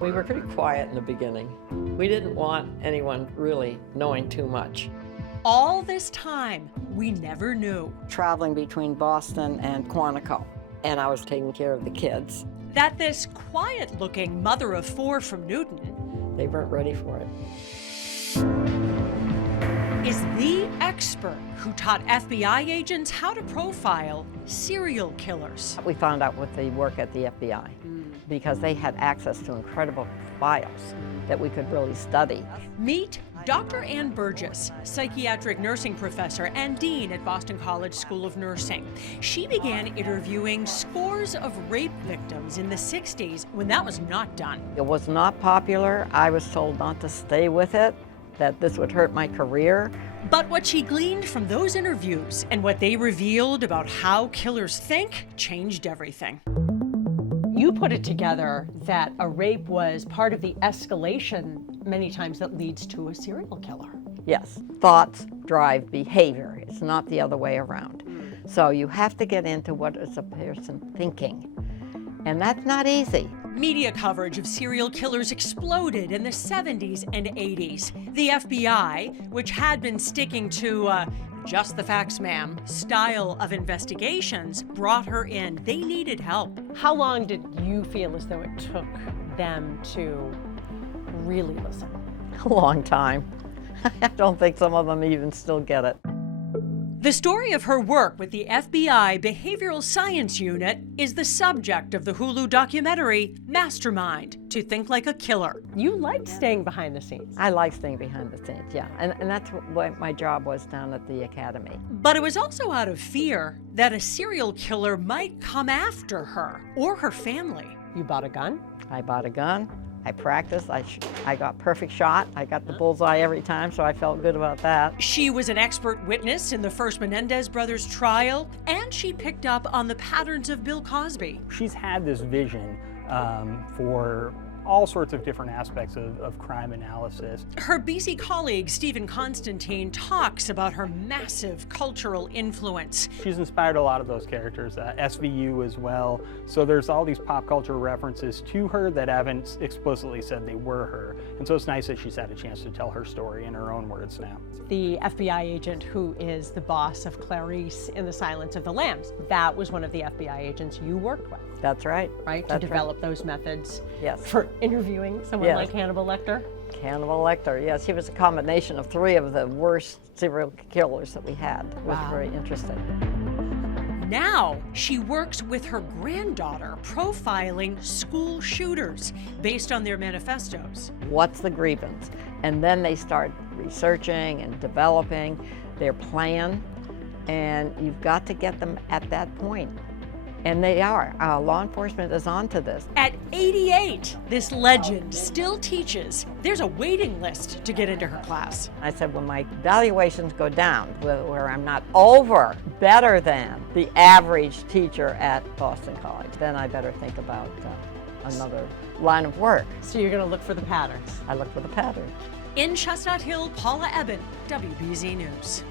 We were pretty quiet in the beginning. We didn't want anyone really knowing too much. All this time, we never knew Traveling between Boston and Quantico, and I was taking care of the kids. that this quiet-looking mother of four from Newton They weren't ready for it. is the expert who taught FBI agents how to profile serial killers. We found out with the work at the FBI because they had access to incredible files that we could really study. Meet Dr. Ann Burgess, psychiatric nursing professor and dean at Boston College School of Nursing. She began interviewing scores of rape victims in the 60s when that was not done. It was not popular. I was told not to stay with it, that this would hurt my career. But what she gleaned from those interviews and what they revealed about how killers think changed everything. You put it together that a rape was part of the escalation many times that leads to a serial killer. Yes, thoughts drive behavior. It's not the other way around. So you have to get into what is a person thinking. And that's not easy. Media coverage of serial killers exploded in the 70s and 80s. The FBI, which had been sticking to just the facts, ma'am, style of investigations, brought her in. They needed help. How long did you feel as though it took them to really listen? A long time. I don't think some of them even still get it. The story of her work with the FBI Behavioral Science Unit is the subject of the Hulu documentary Mastermind, To Think Like a Killer. You liked staying behind the scenes. I like staying behind the scenes, yeah. And that's what my job was down at the academy. But it was also out of fear that a serial killer might come after her or her family. You bought a gun? I bought a gun. I practiced. I got perfect shot. I got the bullseye every time, so I felt good about that. She was an expert witness in the first Menendez brothers trial, and she picked up on the patterns of Bill Cosby. She's had this vision for all sorts of different aspects of crime analysis. Her BC colleague, Stephen Constantine, talks about her massive cultural influence. She's inspired a lot of those characters, SVU as well. So there's all these pop culture references to her that haven't explicitly said they were her. And so it's nice that she's had a chance to tell her story in her own words now. The FBI agent who is the boss of Clarice in The Silence of the Lambs, that was one of the FBI agents you worked with, That's right. right? That's to develop those methods Yes. for interviewing someone Yes. like Hannibal Lecter. Hannibal Lecter, yes. He was a combination of three of the worst serial killers that we had. It was Wow. very interesting. Now she works with her granddaughter profiling school shooters based on their manifestos. What's the grievance? And then they start researching and developing their plan, and you've got to get them at that point. And they are. Law enforcement is on to this. At 88, this legend still teaches. There's a waiting list to get into her class. I said, when my valuations go down, where I'm not over, better than the average teacher at Boston College, then I better think about another line of work. So you're going to look for the patterns. I look for the pattern. In Chestnut Hill, Paula Ebben, WBZ News.